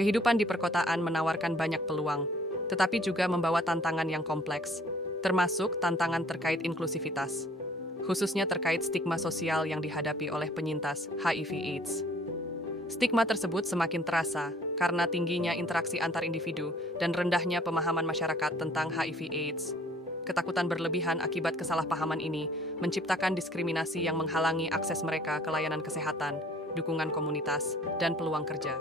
Kehidupan di perkotaan menawarkan banyak peluang, tetapi juga membawa tantangan yang kompleks, termasuk tantangan terkait inklusivitas, khususnya terkait stigma sosial yang dihadapi oleh penyintas HIV/AIDS. Stigma tersebut semakin terasa karena tingginya interaksi antar individu dan rendahnya pemahaman masyarakat tentang HIV/AIDS. Ketakutan berlebihan akibat kesalahpahaman ini menciptakan diskriminasi yang menghalangi akses mereka ke layanan kesehatan, dukungan komunitas, dan peluang kerja.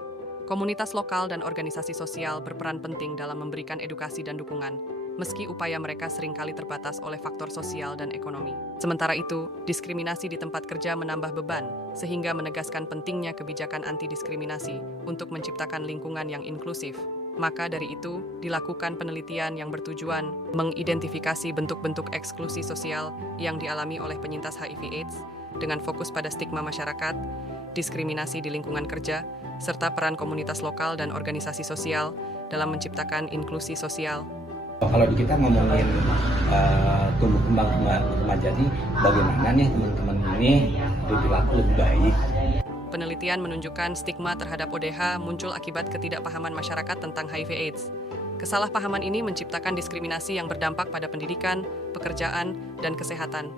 Komunitas lokal dan organisasi sosial berperan penting dalam memberikan edukasi dan dukungan, meski upaya mereka seringkali terbatas oleh faktor sosial dan ekonomi. Sementara itu, diskriminasi di tempat kerja menambah beban, sehingga menegaskan pentingnya kebijakan anti-diskriminasi untuk menciptakan lingkungan yang inklusif. Maka dari itu, dilakukan penelitian yang bertujuan mengidentifikasi bentuk-bentuk eksklusi sosial yang dialami oleh penyintas HIV/AIDS dengan fokus pada stigma masyarakat, diskriminasi di lingkungan kerja, serta peran komunitas lokal dan organisasi sosial dalam menciptakan inklusi sosial. Kalau di kita ngomongin tumbuh kembang remaja nih, bagaimana nih teman-teman ini berperilaku lebih baik? Penelitian menunjukkan stigma terhadap ODH muncul akibat ketidakpahaman masyarakat tentang HIV/AIDS. Kesalahpahaman ini menciptakan diskriminasi yang berdampak pada pendidikan, pekerjaan, dan kesehatan.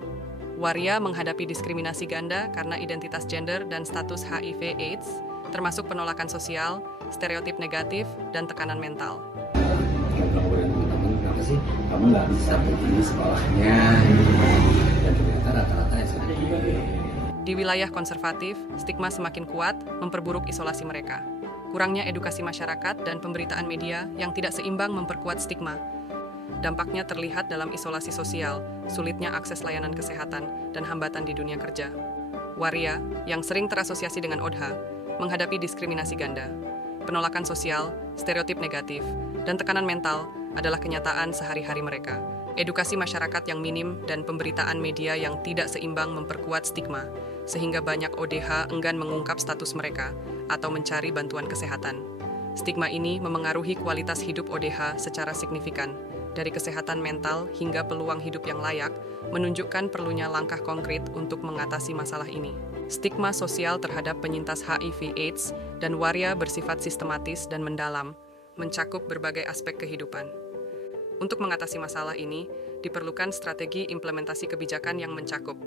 Waria menghadapi diskriminasi ganda karena identitas gender dan status HIV/AIDS, termasuk penolakan sosial, stereotip negatif, dan tekanan mental. Kenapa sih kamu nggak bisa pergi di sekolahnya? Dan ternyata rata-rata SMP. Di wilayah konservatif, stigma semakin kuat memperburuk isolasi mereka. Kurangnya edukasi masyarakat dan pemberitaan media yang tidak seimbang memperkuat stigma. Dampaknya terlihat dalam isolasi sosial, sulitnya akses layanan kesehatan, dan hambatan di dunia kerja. Waria, yang sering terasosiasi dengan ODH, menghadapi diskriminasi ganda. Penolakan sosial, stereotip negatif, dan tekanan mental adalah kenyataan sehari-hari mereka. Edukasi masyarakat yang minim dan pemberitaan media yang tidak seimbang memperkuat stigma, sehingga banyak ODH enggan mengungkap status mereka atau mencari bantuan kesehatan. Stigma ini memengaruhi kualitas hidup ODH secara signifikan, dari kesehatan mental hingga peluang hidup yang layak, menunjukkan perlunya langkah konkret untuk mengatasi masalah ini. Stigma sosial terhadap penyintas HIV/AIDS dan waria bersifat sistematis dan mendalam, mencakup berbagai aspek kehidupan. Untuk mengatasi masalah ini, diperlukan strategi implementasi kebijakan yang mencakup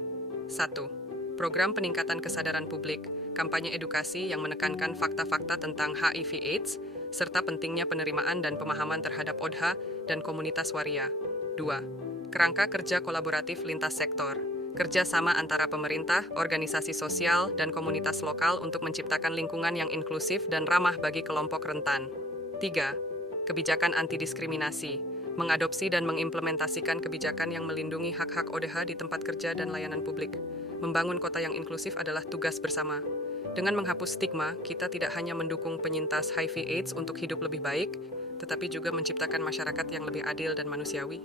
1. Program peningkatan kesadaran publik, kampanye edukasi yang menekankan fakta-fakta tentang HIV/AIDS, serta pentingnya penerimaan dan pemahaman terhadap ODH dan komunitas waria. 2. Kerangka kerja kolaboratif lintas sektor, kerjasama antara pemerintah, organisasi sosial, dan komunitas lokal untuk menciptakan lingkungan yang inklusif dan ramah bagi kelompok rentan. 3. Kebijakan anti-diskriminasi, mengadopsi dan mengimplementasikan kebijakan yang melindungi hak-hak ODH di tempat kerja dan layanan publik. Membangun kota yang inklusif adalah tugas bersama. Dengan menghapus stigma, kita tidak hanya mendukung penyintas HIV/AIDS untuk hidup lebih baik, tetapi juga menciptakan masyarakat yang lebih adil dan manusiawi.